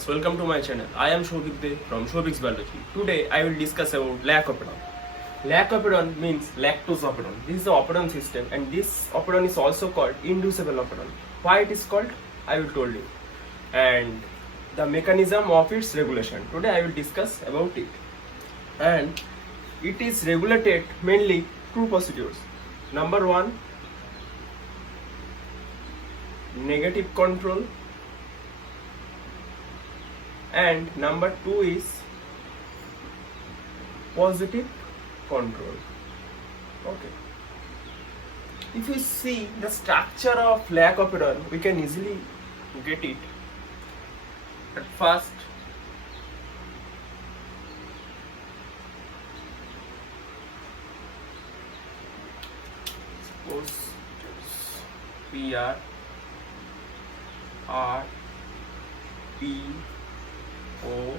friends, welcome to my channel. I am Shobik De from Shobik's Biology. Today I will discuss about lac operon. Lac operon means lactose operon. This is the operon system and this operon is also called inducible operon. Why it is called? I will tell you. And the mechanism of its regulation. Today I will discuss about it. And it is regulated mainly two procedures. Number one, negative control, and number two is positive control. Okay, if you see the structure of lac operon, we can easily get it. At first, suppose PR R P O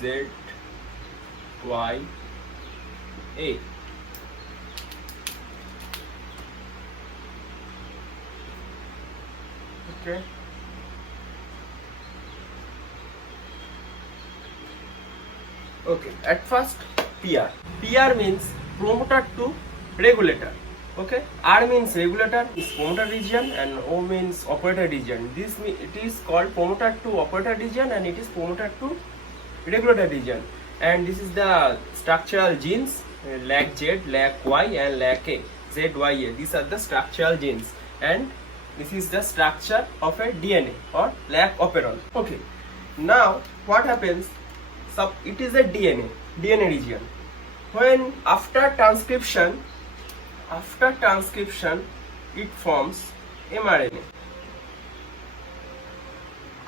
Z Y A. Okay. Okay. At first, PR. PR means promoter to regulator. Okay. R means regulator is promoter region and O means operator region. It is called promoter to operator region and it is promoter to regulator region. And this is the structural genes lac Z, lac Y and lac A. ZYA. These are the structural genes and this is the structure of a DNA or lac operon. Okay. Now what happens? It is a DNA region. When after transcription it forms mRNA.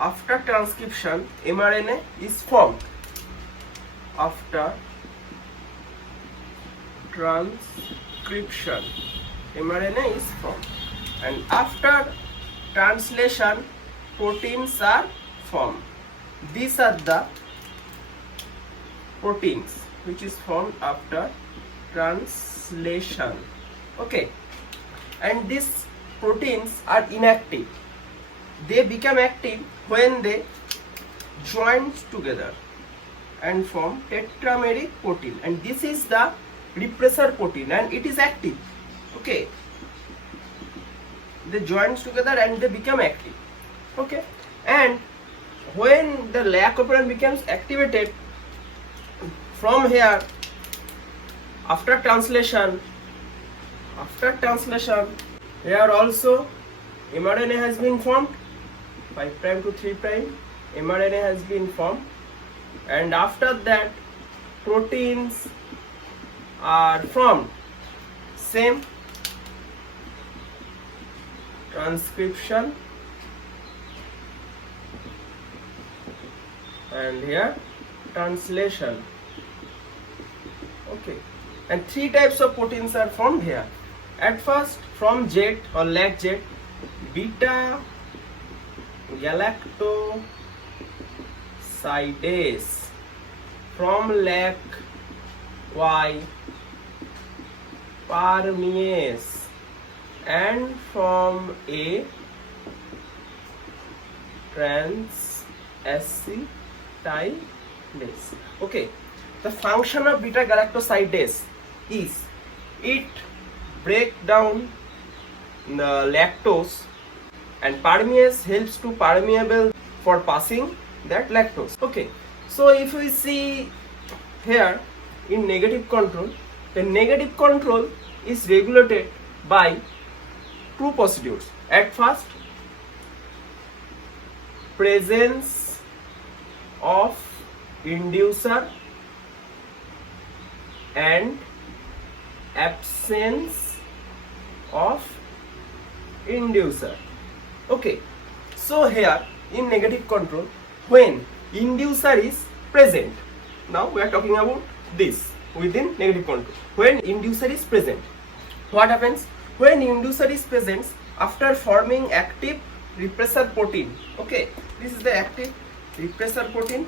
After transcription mRNA is formed. After transcription mRNA is formed, and after translation proteins are formed. These are the proteins which is formed after translation. Okay, and these proteins are inactive. They become active when they join together and form tetrameric protein, and this is the repressor protein and it is active. Okay, they join together and they become active. Okay, and when the lac operon becomes activated from here, after translation here also mRNA has been formed. 5' to 3' mRNA has been formed, and after that proteins are formed. Same transcription and here translation. Okay, and three types of proteins are formed here. At first, from Z or lac Z, beta galactosidase, from lac Y, permease, and from A, transacetylase. Okay, the function of beta galactosidase is it break down the lactose, and permease helps to permeable for passing that lactose. Okay, so if we see here in negative control, the negative control is regulated by two procedures. At first, presence of inducer and absence of inducer. Okay, so here in negative control, when inducer is present, now we are talking about this within negative control. When inducer is present, what happens? When inducer is present, after forming active repressor protein, okay, this is the active repressor protein.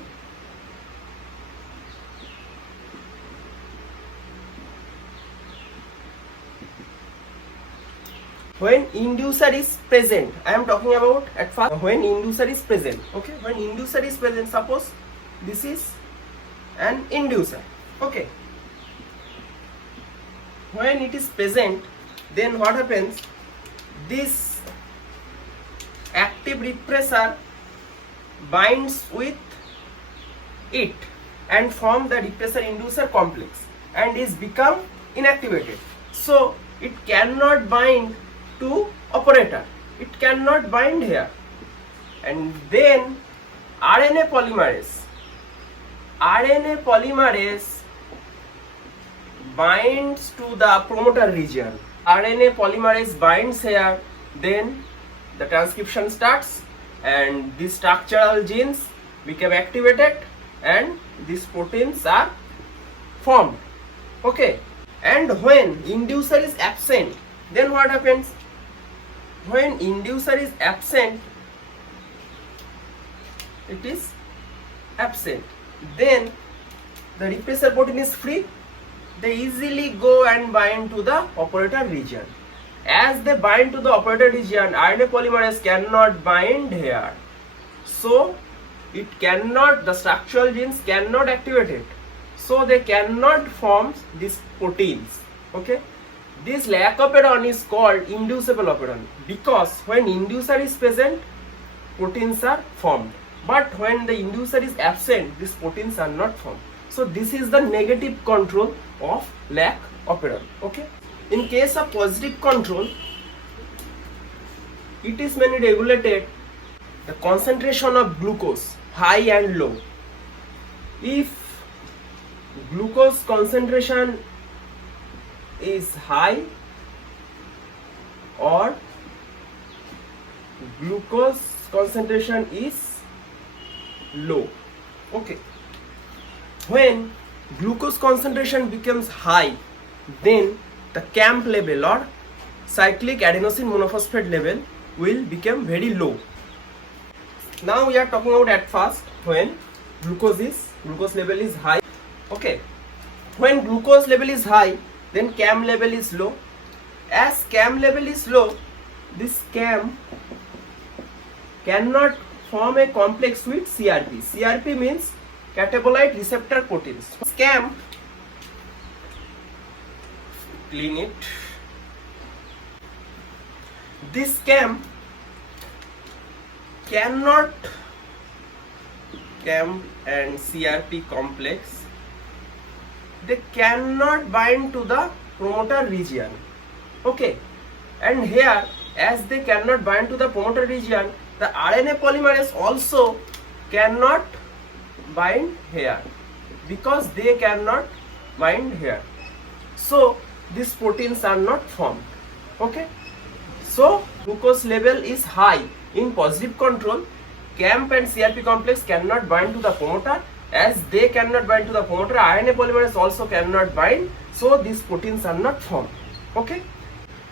when inducer is present, I am talking about at first when inducer is present. Okay, when inducer is present, suppose this is an inducer. Okay, when it is present, then what happens? This active repressor binds with it and form the repressor inducer complex and is become inactivated. So it cannot bind to operator, it cannot bind here, and then RNA polymerase binds to the promoter region. RNA polymerase binds here, then the transcription starts and these structural genes become activated and these proteins are formed. Okay, and when inducer is absent, then what happens? When inducer is absent, it is absent, then the repressor protein is free. They easily go and bind to the operator region. As they bind to the operator region, RNA polymerase cannot bind here, so it cannot, the structural genes cannot activate it, so they cannot form these proteins. Okay, this lack operon is called inducible operon, because when inducer is present, proteins are formed, but when the inducer is absent, these proteins are not formed. So this is the negative control of lac operon. Okay, in case of positive control, it is mainly regulated the concentration of glucose, high and low. If glucose concentration is high or glucose concentration is low. Okay, when glucose concentration becomes high, then the CAMP level or cyclic adenosine monophosphate level will become very low. Now we are talking about at first when glucose level is high. Okay, when glucose level is high, then CAM level is low. As CAM level is low, this CAM cannot form a complex with CRP. CRP means catabolite receptor proteins. CAM, clean it. This CAM cannot, CAM and CRP complex, they cannot bind to the promoter region. Okay, and here, as they cannot bind to the promoter region, the RNA polymerase also cannot bind here, because they cannot bind here. So these proteins are not formed. Okay, so glucose level is high. In positive control, CAMP and CRP complex cannot bind to the promoter. As they cannot bind to the promoter, RNA polymerase also cannot bind, so these proteins are not formed. Okay,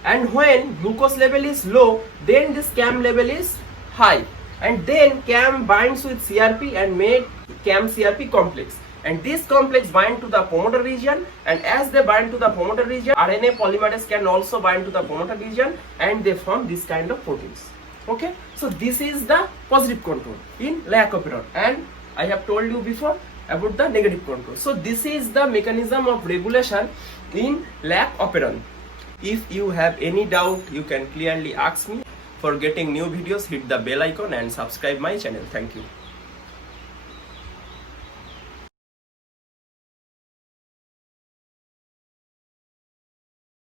and when glucose level is low, then this CAM level is high, and then CAM binds with CRP and make CAM CRP complex, and this complex bind to the promoter region, and as they bind to the promoter region, RNA polymerase can also bind to the promoter region and they form this kind of proteins. Okay, so this is the positive control in lac operon, and I have told you before about the negative control. So this is the mechanism of regulation in lac operon. If you have any doubt, you can clearly ask me. For getting new videos, hit the bell icon and subscribe my channel. Thank you.